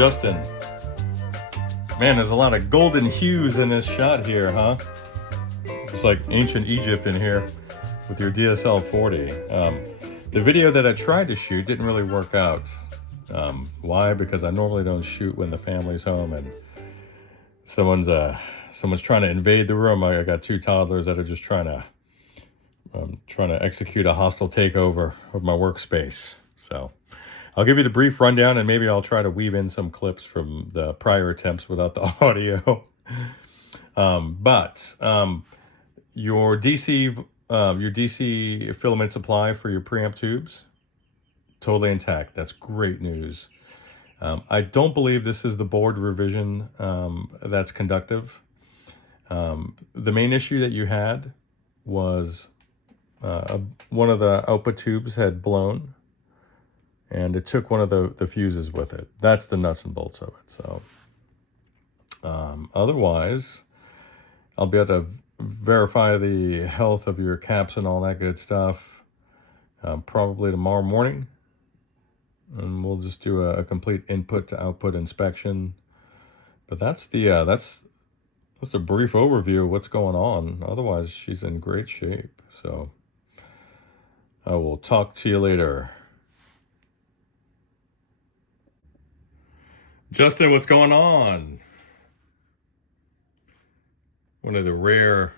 Justin. Man, there's a lot of golden hues in this shot here, huh? It's like ancient Egypt in here with your DSL40. The video that I tried to shoot didn't really work out. Why? Because I normally don't shoot when the family's home and someone's trying to invade the room. I got two toddlers that are just trying to execute a hostile takeover of my workspace. So I'll give you the brief rundown, and maybe I'll try to weave in some clips from the prior attempts without the audio. Your DC filament supply for your preamp tubes, totally intact. That's great news. I don't believe this is the board revision that's conductive. The main issue that you had was one of the output tubes had blown, and it took one of the fuses with it. That's the nuts and bolts of it. So otherwise, I'll be able to verify the health of your caps and all that good stuff probably tomorrow morning. And we'll just do a complete input to output inspection. But that's the that's a brief overview of what's going on. Otherwise, she's in great shape. So I will talk to you later. Justin, what's going on? One of the rare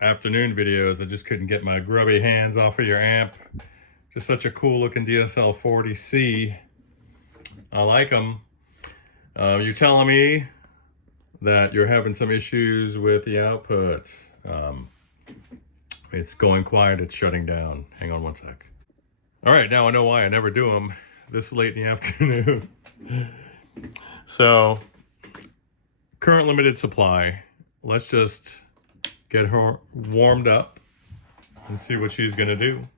afternoon videos. I just couldn't get my grubby hands off of your amp. Just such a cool looking DSL40C. I like them. You're telling me that you're having some issues with the output. It's going quiet, it's shutting down. Hang on one sec. All right, now I know why I never do them this late in the afternoon. So, current limited supply. Let's just get her warmed up and see what she's gonna do.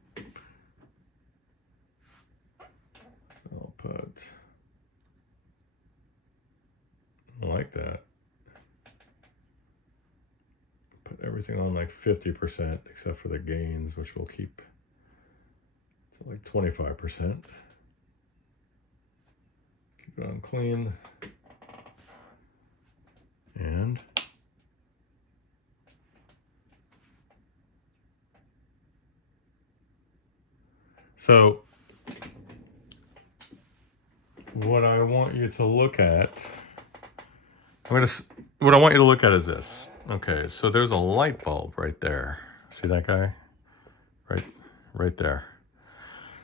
I'll put, I like that. Put everything on like 50% except for the gains, which we'll keep to like 25%. Keep it on clean. And so what I want you to look at, what I want you to look at is this. Okay, so there's a light bulb right there. See that guy? Right there.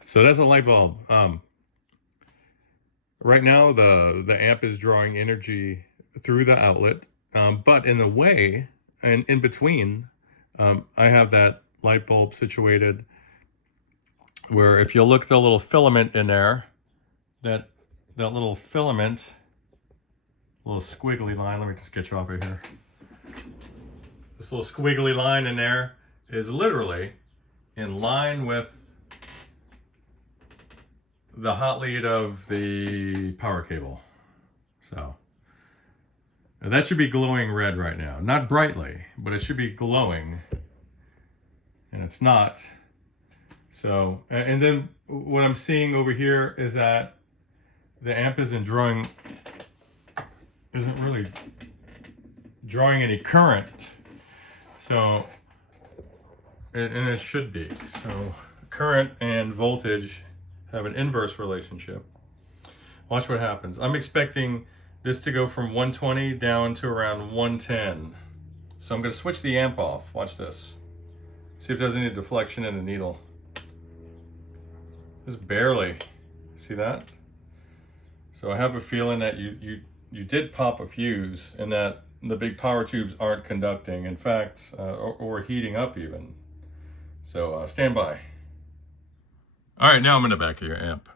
So that's a light bulb. Right now the amp is drawing energy through the outlet, but in the way and in between, I have that light bulb situated where if you look at the little filament in there, that little filament, little squiggly line, let me just get you off of here. This little squiggly line in there is literally in line with the hot lead of the power cable. So that should be glowing red right now. Not brightly, but it should be glowing. And it's not. So, and then what I'm seeing over here is that the amp isn't really drawing any current. So, and it should be. So current and voltage have an inverse relationship. Watch what happens. I'm expecting this to go from 120 down to around 110. So I'm going to switch the amp off. Watch this. See if there's any deflection in the needle. Just barely. See that? So I have a feeling that you did pop a fuse and that the big power tubes aren't conducting. In fact, or heating up even. So stand by. All right, now I'm in the back of your amp.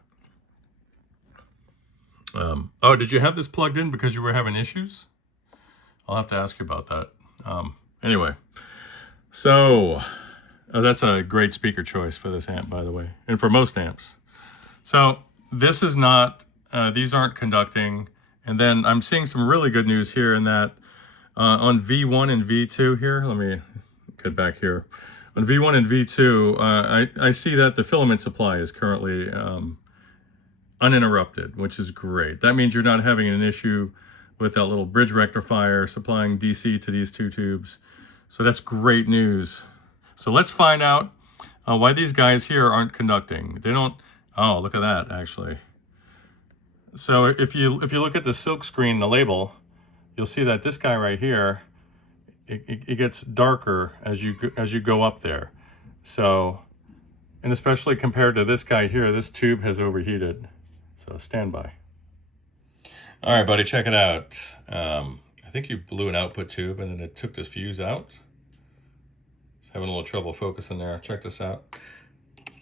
Oh, did you have this plugged in because you were having issues? I'll have to ask you about that. Anyway, so that's a great speaker choice for this amp, by the way, and for most amps. So this is not, these aren't conducting. And then I'm seeing some really good news here in that on V1 and V2 here, let me get back here. On V1 and V2, I see that the filament supply is currently uninterrupted, which is great. That means you're not having an issue with that little bridge rectifier supplying DC to these two tubes. So that's great news. So let's find out why these guys here aren't conducting. They don't, oh, look at that, actually. So if you look at the silk screen, the label, you'll see that this guy right here, it gets darker as you go up there. So, and especially compared to this guy here, this tube has overheated. So stand by. All right, buddy, check it out. I think you blew an output tube and then it took this fuse out. It's having a little trouble focusing there. Check this out.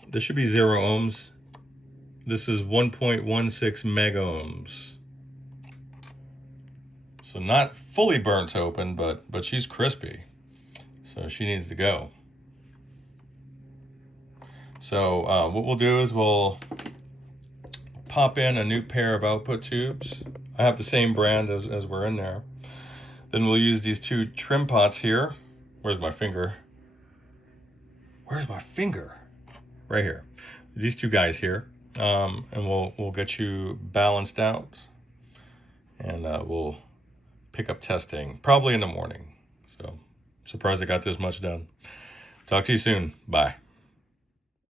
This should be 0 ohms. This is 1.16 mega ohms. So not fully burnt open, but she's crispy. So she needs to go. So what we'll do is we'll pop in a new pair of output tubes. I have the same brand as we're in there. Then we'll use these 2 trim pots here. Where's my finger? Where's my finger? Right here. These 2 guys here. And we'll get you balanced out. And we'll pick up testing probably in the morning. So surprised I got this much done. Talk to you soon. Bye.